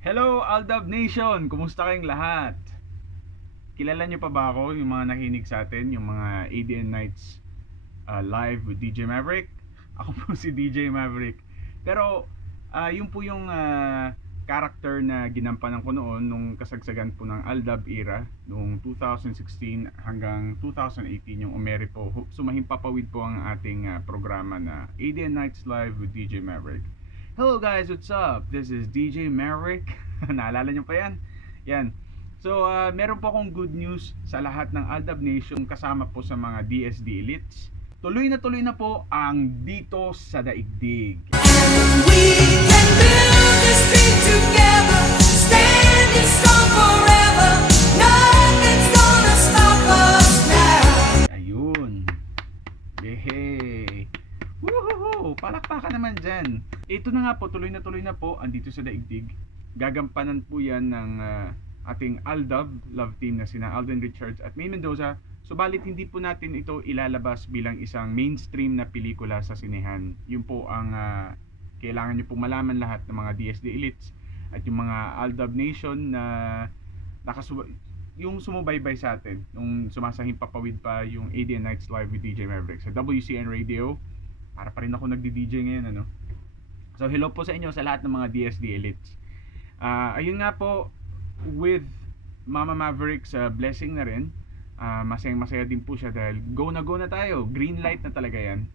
Hello Aldab Nation! Kumusta kayong lahat? Kilala niyo pa ba ako, yung mga nakinig sa atin, yung mga ADN Nights live with DJ Maverick? Ako po si DJ Maverick. Pero yun po yung character na ginampanan ko noon nung kasagsagan po ng Aldab era noong 2016 hanggang 2018 yung umere po. Sumahimpapawid po ang ating programa na ADN Nights Live with DJ Maverick. Hello guys, what's up? This is DJ Maverick. Naalala niyo pa yan? Yan. So, meron po akong good news sa lahat ng Aldab Nation kasama po sa mga DSD Elites. Tuloy na po ang Dito sa Daigdig. We can build this dream together, standing strong forever. Nothing's gonna stop us now. Ayun. Yehey. Woohoo! Palakpakan naman dyan. Ito na nga po, tuloy na po ang Dito sa Daigdig. Gagampanan po yan ng ating Aldab love team na sina Alden Richards at May Mendoza. Subalit hindi po natin ito ilalabas bilang isang mainstream na pelikula sa sinehan. Yun po ang kailangan nyo pong malaman lahat ng mga DSD Elites at yung mga Aldab Nation na yung sumubaybay sa atin nung sumasahing papawid pa yung ADN Nights Live with DJ Maverick sa WCN Radio. Para pa rin ako nagdi-DJ ngayon, ano? So hello po sa inyo sa lahat ng mga DSD Elites. Ayun nga po, with Mama Maverick's blessing na rin, masayang-masaya din po siya dahil go na tayo, green light na talaga yan.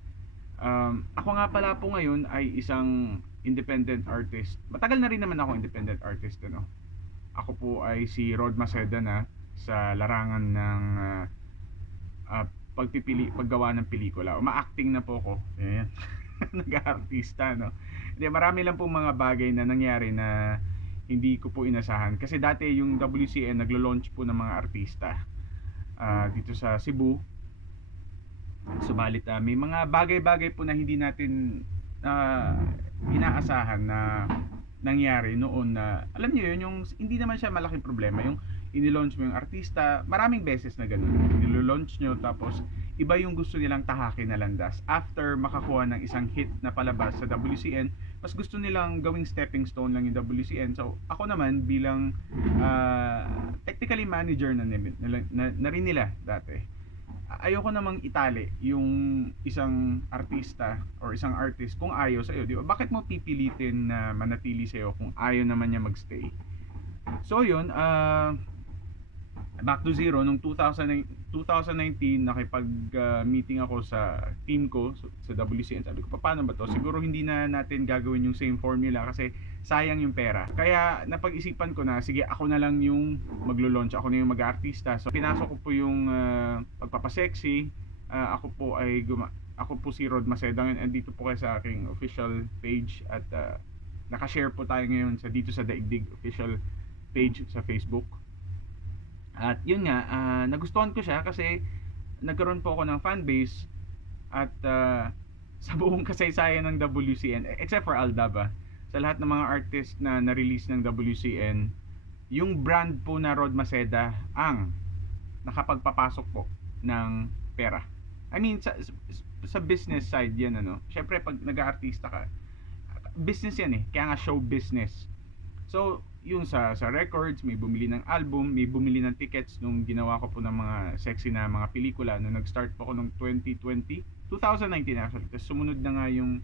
Ako nga pala po ngayon ay isang independent artist. Matagal na rin naman ako independent artist, ano? Ako po ay si Rod Maceda na sa larangan ng paggawa ng pelikula. Uma-acting na po ako. Ayan. Nag-aartista, no? Hindi, marami lang po mga bagay na nangyari na hindi ko po inasahan. Kasi dati yung WCN naglo-launch po ng mga artista dito sa Cebu. Subalit may mga bagay-bagay po na hindi natin inaasahan na nangyari noon na alam niyo yun, yung hindi naman siya malaking problema yung inilaunch mo yung artista, maraming beses na ganun. Nilo-launch nyo tapos iba yung gusto nilang tahakin na landas. After makakuha ng isang hit na palabas sa WCN, mas gusto nilang gawing stepping stone lang yung WCN. So ako naman bilang technically manager na rin nila dati, ayoko namang itali yung isang artista or isang artist kung ayaw sa'yo, di ba? Bakit mo pipilitin na manatili sa'yo kung ayaw naman niya magstay? So yun, back to zero nung 2019 nakipag-meeting ako sa team ko sa WCN. Sabi ko, paano ba to? Siguro hindi na natin gagawin yung same formula kasi sayang yung pera. Kaya napag-isipan ko na, sige, ako na lang yung maglo-launch, ako na yung mag-artista. So pinasok ko po yung pagpapasexy. Ako po si Rod Maceda, and dito po kayo sa aking official page at nakashare po tayo ngayon sa Dito sa Daigdig official page sa Facebook. At yun nga, nagustuhan ko siya kasi nagkaroon po ako ng fanbase at sa buong kasaysayan ng WCN, except for Aldab, sa lahat ng mga artist na na-release ng WCN, yung brand po na Rod Maceda ang nakapagpapasok po ng pera. I mean, sa business side yan, ano. Syempre, pag nag-aartista ka, business yan eh, kaya nga show business. So, yung sa records, may bumili ng album, may bumili ng tickets nung ginawa ko po ng mga sexy na mga pelikula nung nag-start po ako nung 2019 actually. Tapos sumunod na nga yung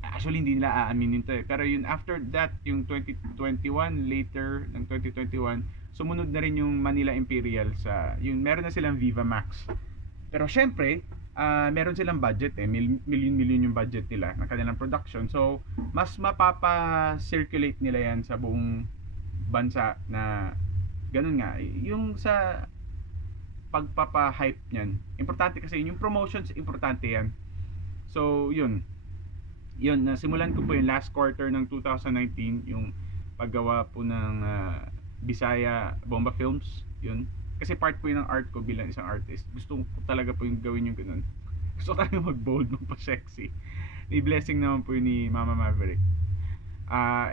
actually hindi nila aaminin to eh. Pero yun after that, yung 2021, later ng 2021, sumunod na rin yung Manila Imperial sa yung meron na silang Viva Max. Pero syempre, meron silang budget eh, million yung budget nila ng kanilang production. So, mas mapapa-circulate nila yan sa buong bansa na ganun nga. Yung sa pagpapa-hype niyan, importante kasi yung promotions, importante yan. So, yun, simulan ko po yung last quarter ng 2019, yung paggawa po ng Bisaya Bomba Films, yun. Kasi part po yun ng art ko bilang isang artist. Gusto ko talaga po yung gawin yung ganun. Gusto ko talaga mag-bold, magpa-sexy. May blessing naman po yun ni Mama Maverick.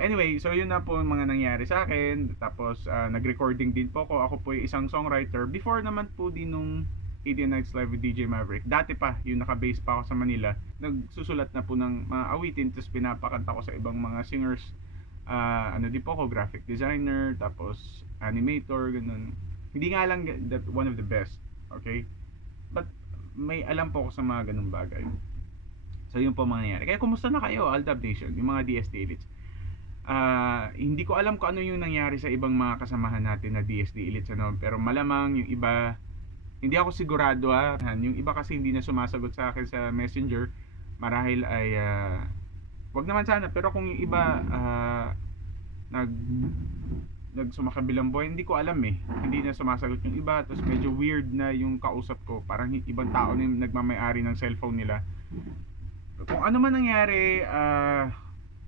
Anyway, so yun na po yung mga nangyari sa akin. Tapos nag-recording din po ako. Ako po yung isang songwriter. Before naman po din nung ADN Nights Live with DJ Maverick. Dati pa, yung naka-base pa ako sa Manila. Nagsusulat na po ng mga awitin. Tapos pinapakanta ko sa ibang mga singers Ano din po ako, graphic designer, tapos animator, ganun. Hindi nga lang that one of the best, okay? But may alam po ako sa mga ganung bagay. So yun po mangyayari. Kaya kumusta na kayo, Aldab Nation, yung mga DSD elites? Hindi ko alam kung ano yung nangyari sa ibang mga kasamahan natin na DSD elites, ano, pero malamang yung iba, hindi ako sigurado yung iba kasi hindi na sumasagot sa akin sa Messenger. Marahil ay wag naman sana, pero kung yung iba nagsumakabiling buhay, hindi ko alam hindi na sumasagot yung iba, tapos medyo weird na yung kausap ko, parang ibang tao na yung nagmamayari ng cellphone nila. Kung ano man nangyari,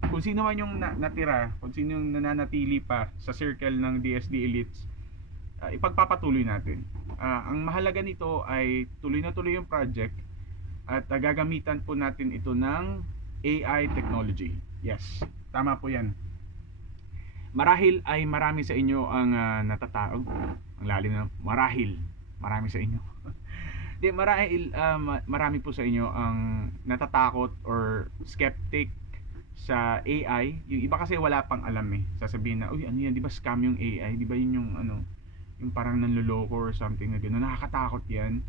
kung sino man yung natira, kung sino yung nananatili pa sa circle ng DSD elites, ipagpapatuloy natin. Ang mahalaga nito ay tuloy na tuloy yung project at gagamitan po natin ito ng AI technology. Yes, tama po yan. Marahil ay marami sa inyo ang natataog. Ang lalim na, marami sa inyo. Di, marami po sa inyo ang natatakot or skeptic sa AI. Yung iba kasi wala pang alam Sasabihin na, uy, ano yan, di ba scam yung AI? Di ba yun yung yung parang nanloloko or something na gano'n. Nakakatakot yan.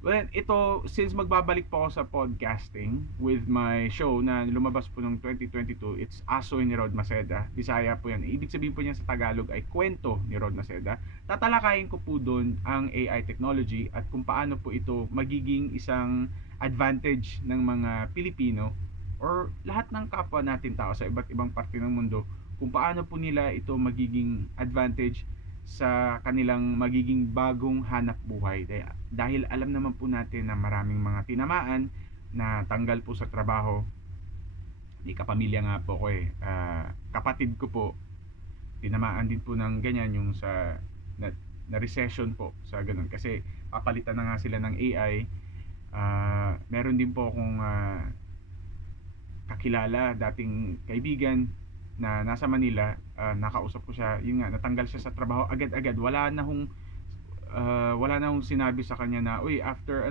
Well, ito, since magbabalik po ako sa podcasting with my show na lumabas po noong 2022, it's Asoy ni Rod Maceda. Bisaya po yan. Ibig sabihin po niya sa Tagalog ay kwento ni Rod Maceda. Tatalakayin ko po doon ang AI technology at kung paano po ito magiging isang advantage ng mga Pilipino or lahat ng kapwa natin tao sa iba't ibang parte ng mundo, kung paano po nila ito magiging advantage sa kanilang magiging bagong hanap buhay. Dahil alam naman po natin na maraming mga tinamaan na tanggal po sa trabaho. Di kapamilya nga po ko kapatid ko po tinamaan din po ng ganyan yung sa na recession po sa ganun kasi papalitan na nga sila ng AI. Meron din po akong kakilala, dating kaibigan na nasa Manila, nakausap ko siya, yun nga, natanggal siya sa trabaho agad-agad. Wala na hong sinabi sa kanya na, uy, after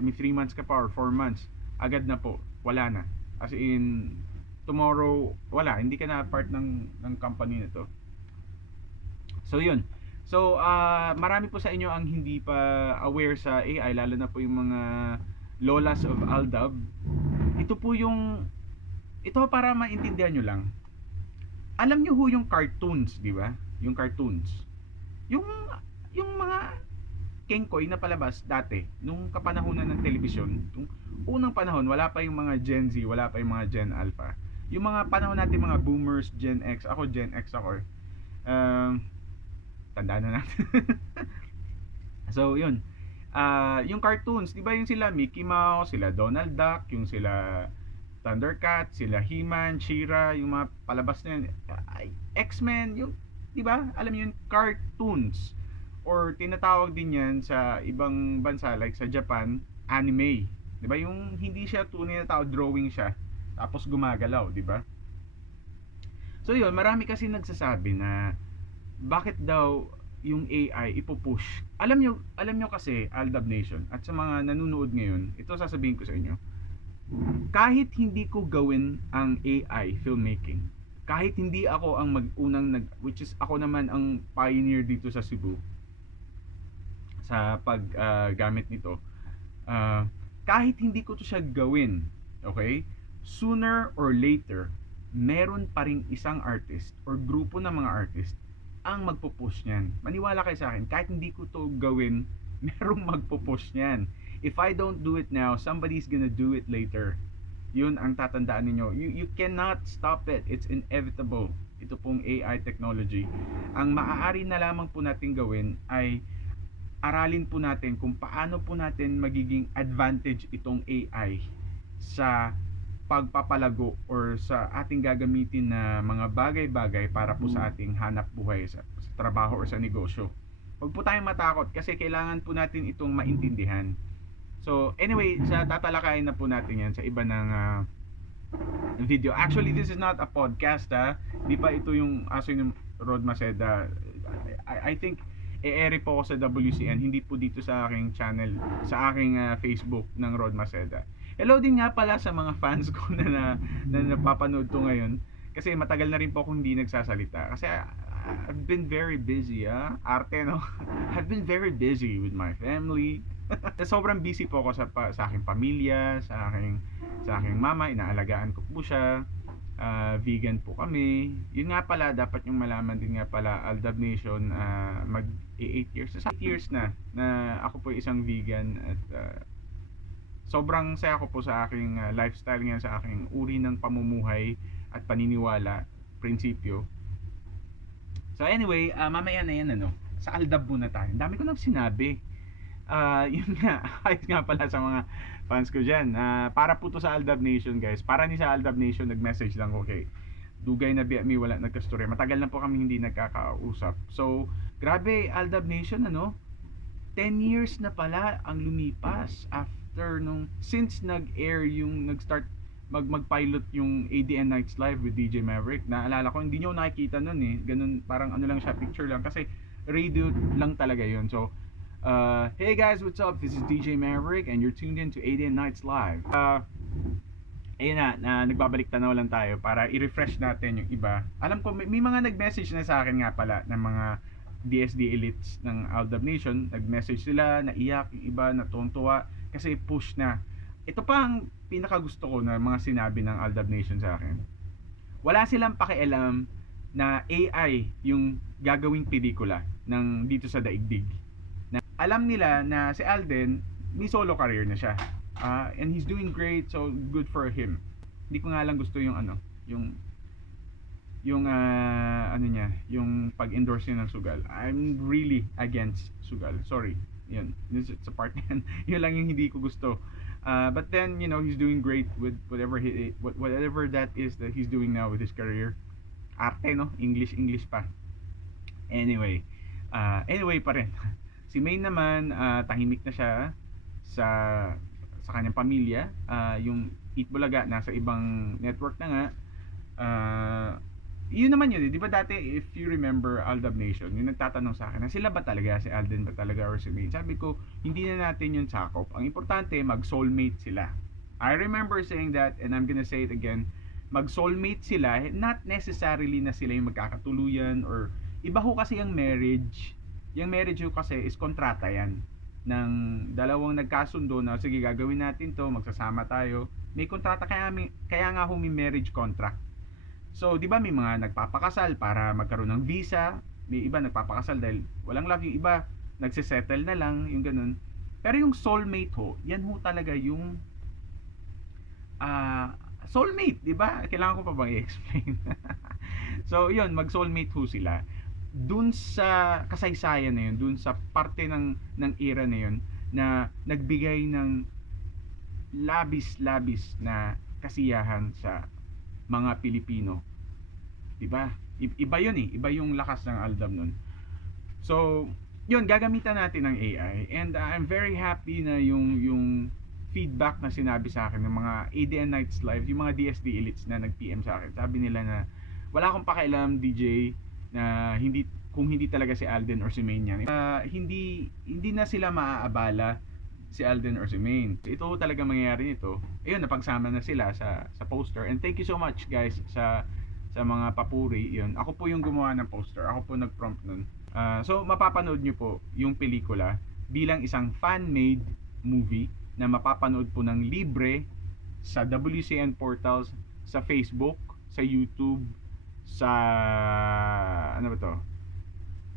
may 3 months ka pa or 4 months, agad na po, wala na. As in, tomorrow, wala, hindi ka na part ng company na to. So yun. So marami po sa inyo ang hindi pa aware sa AI, lalo na po yung mga lolas of Aldab. Ito para maintindihan nyo lang. Alam nyo yung cartoons, di ba? Yung cartoons. Yung mga kengkoy na palabas dati, nung kapanahonan ng telebisyon, nung unang panahon, wala pa yung mga Gen Z, wala pa yung mga Gen Alpha. Yung mga panahon natin, mga boomers, Gen X, ako Gen X ako. Tandaan na natin. So, yun. Yung cartoons, di ba yung sila Mickey Mouse, sila Donald Duck, yung sila Thundercats, sila He-Man, She-Ra, yung mga palabas na yun, X-Men, yung, di ba? Alam niyo yun, cartoons. Or tinatawag din yan sa ibang bansa, like sa Japan, anime. Di ba? Yung hindi siya tunay na tao, drawing siya. Tapos gumagalaw, di ba? So yun, marami kasi nagsasabi na bakit daw yung AI ipupush. Alam nyo kasi, Aldab Nation, at sa mga nanonood ngayon, ito sasabihin ko sa inyo. Kahit hindi ko gawin ang AI filmmaking, kahit hindi ako ang which is ako naman ang pioneer dito sa Cebu sa paggamit nito, kahit hindi ko to siya gawin, okay, sooner or later meron pa ring isang artist or grupo ng mga artist ang magpo-push niyan. Maniwala kayo sa akin, kahit hindi ko to gawin, merong magpo-push niyan. If I don't do it now, somebody's gonna do it later. Yun ang tatandaan ninyo. You cannot stop it. It's inevitable. Ito pong AI technology. Ang maaari na lamang po natin gawin ay aralin po natin kung paano po natin magiging advantage itong AI sa pagpapalago or sa ating gagamitin na mga bagay-bagay para po sa ating hanap buhay sa trabaho or sa negosyo. Huwag po tayong matakot kasi kailangan po natin itong maintindihan. So anyway, tatalakayin na po natin yan sa iba ng video. Actually, this is not a podcast Di pa ito yung Asoy ni Rod Maceda. I think e-air po ako sa WCN, hindi po dito sa aking channel, sa aking Facebook ng Rod Maceda. Hello din nga pala sa mga fans ko na napapanood to ngayon. Kasi matagal na rin po akong hindi nagsasalita. Kasi I've been very busy, arte, no? I've been very busy with my family. Sobrang busy po ako sa aking pamilya, sa aking mama, inaalagaan ko po siya. Vegan po kami. Yun nga pala, dapat yung malaman din nga pala, Aldab Nation, mag 8 years. 8 years na ako po isang vegan at sobrang saya ko po sa aking lifestyle ngayon, sa aking uri ng pamumuhay at paniniwala, prinsipyo. So anyway, mamaya na yan sa Aldab muna tayo. Ang dami ko nang sinabi. Yun nga, ayos nga pala sa mga fans ko dyan. Para po to sa Aldab Nation, guys. Para ni sa Aldab Nation, nag-message lang ko kay Dugay na Biami, wala nagkastorya. Matagal na po kami hindi nagkakausap. So, grabe, Aldab Nation, 10 years na pala ang lumipas after since nag-air nag-start mag-pilot yung ADN Nights Live with DJ Maverick. Naalala ko, hindi nyo nakikita nun ganun, parang lang siya, picture lang. Kasi radio lang talaga yun. So, hey guys, what's up? This is DJ Maverick and you're tuned in to ADN Nights Live. Ayun na nagbabalik tanaw lang tayo para i-refresh natin yung iba. Alam ko may mga nag-message na sa akin nga pala ng mga DSD elites ng Aldab Nation. Nag-message sila, naiyak, yung iba natutuwa kasi push na. Ito pa ang pinaka gusto ko na mga sinabi ng Aldab Nation sa akin. Wala silang pakialam na AI yung gagawing pelikula ng dito sa daigdig. Alam nila na si Alden may solo career na siya, and he's doing great, so good for him. Hindi ko nga lang gusto yung niya, yung pag-endorse niya ng sugal. I'm really against sugal, sorry. Yun, it's a part yan. Yun lang yung hindi ko gusto. But then, he's doing great with whatever that is that he's doing now with his career. Arte, no? English pa. Anyway pa rin. Si Maine naman, tahimik na siya sa kanyang pamilya. Yung Eat Bulaga nasa ibang network na nga. Yun naman yun, di ba dati, if you remember Aldab Nation, yung nagtatanong sa akin na sila ba talaga, si Alden ba talaga or si Maine? Sabi ko, hindi na natin yun sakop. Ang importante, mag-soulmate sila. I remember saying that, and I'm gonna say it again, mag-soulmate sila, not necessarily na sila yung magkakatuluyan or iba ho kasi yung marriage. Yung marriage ho kasi is kontrata yan ng dalawang nagkasundo na sige gagawin natin to, magsasama tayo. May kontrata, kaya nga ho may marriage contract. So, di ba may mga nagpapakasal para magkaroon ng visa, may iba nagpapakasal dahil walang love, yung iba nagsisettle na lang, yung ganun. Pero yung soulmate ho, yan ho talaga yung soulmate, di ba? Kailangan ko pa bang i-explain? So, yun, mag-soulmate ho sila. Dun sa kasaysayan na yun, dun sa parte ng era na yun, na nagbigay ng labis na kasiyahan sa mga Pilipino. Diba? Iba yun iba yung lakas ng Aldab nun. So, yun, gagamitan natin ng AI, and I'm very happy na yung feedback na sinabi sa akin ng mga ADN Nights Live, yung mga DSD elites na nag-PM sa akin. Sabi nila na wala akong pakialam, DJ, na kung hindi talaga si Alden or si Maine yan. Hindi na sila maaabala si Alden or si Maine. Ito talaga mangyayari nito. Ayun, napagsama na sila sa poster. And thank you so much guys sa mga papuri. Yun, ako po yung gumawa ng poster. Ako po nag-prompt nun. So mapapanood nyo po yung pelikula bilang isang fan-made movie na mapapanood po ng libre sa WCN portals, sa Facebook, sa YouTube, sa ano ba to,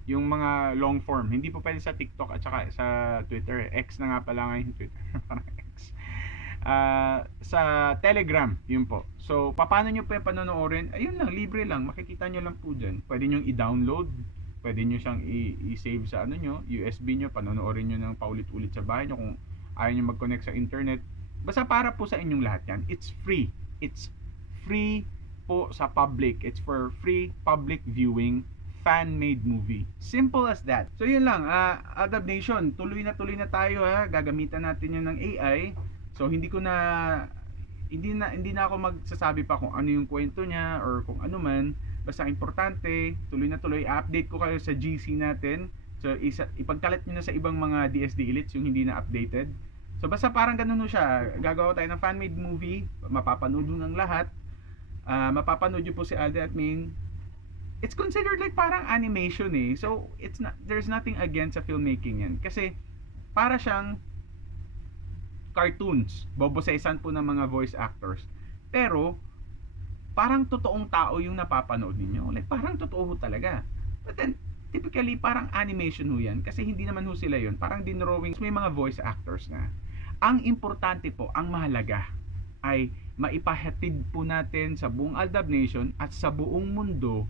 yung mga long form. Hindi po pwede sa TikTok at saka sa Twitter. X na nga pala ngayon Twitter. Parang X. Sa Telegram, yun po. So, paano nyo po yung panonoorin? Ayun lang, libre lang. Makikita nyo lang po dyan. Pwede nyo i-download. Pwede nyo siyang i-save sa USB nyo. Panonoorin nyo ng paulit-ulit sa bahay nyo kung ayaw nyo mag-connect sa internet. Basta para po sa inyong lahat yan. It's free. It's free po sa public. It's for free public viewing, fan-made movie. Simple as that. So yun lang, Aldab Nation, tuloy na tayo gagamitan natin yun ng AI. So hindi na ako magsasabi pa kung ano yung kwento niya or kung ano man. Basta importante, tuloy na tuloy. Update ko kayo sa GC natin. So ipagkalat niyo na sa ibang mga DSD elites yung hindi na updated. So basta parang ganun siya. Gagawa tayo ng fan-made movie, mapapanood ng lahat. Mapapanood nyo po si Alden at Main. It's considered like parang animation eh. So, there's nothing against sa filmmaking yan. Kasi, para siyang cartoons. Bobosesan po ng mga voice actors. Pero, parang totoong tao yung napapanood ninyo. Like, parang totoo talaga. But then, typically, parang animation ho yan. Kasi hindi naman ho sila yun. Parang dinrawings, may mga voice actors na. Ang importante po, ang mahalaga, ay maipahatid po natin sa buong Aldab Nation at sa buong mundo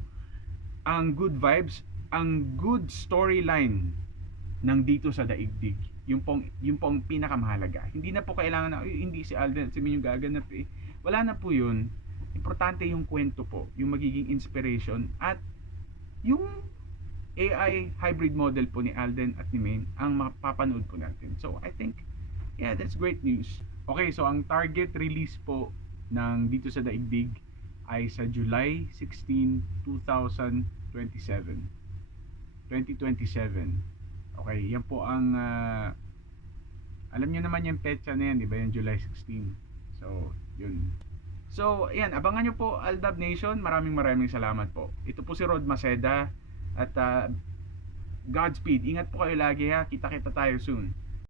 ang good vibes, ang good storyline ng Dito sa Daigdig. Yung pong pinakamahalaga. Hindi na po kailangan na hindi si Alden, si Min yung gaganap eh. Wala na po yun. Importante yung kwento po, yung magiging inspiration at yung AI hybrid model po ni Alden at ni Main ang mapapanood po natin. So I think, yeah, that's great news. Okay, so ang target release po ng Dito sa Daigdig ay sa July 16, 2027. 2027. Okay, yan po ang alam niyo naman yung petsa na yan, di ba? Yung July 16. So, yun. So, ayan, abangan nyo po Aldab Nation. Maraming salamat po. Ito po si Rod Maceda at Godspeed. Ingat po kayo lagi ha. Kita-kita tayo soon.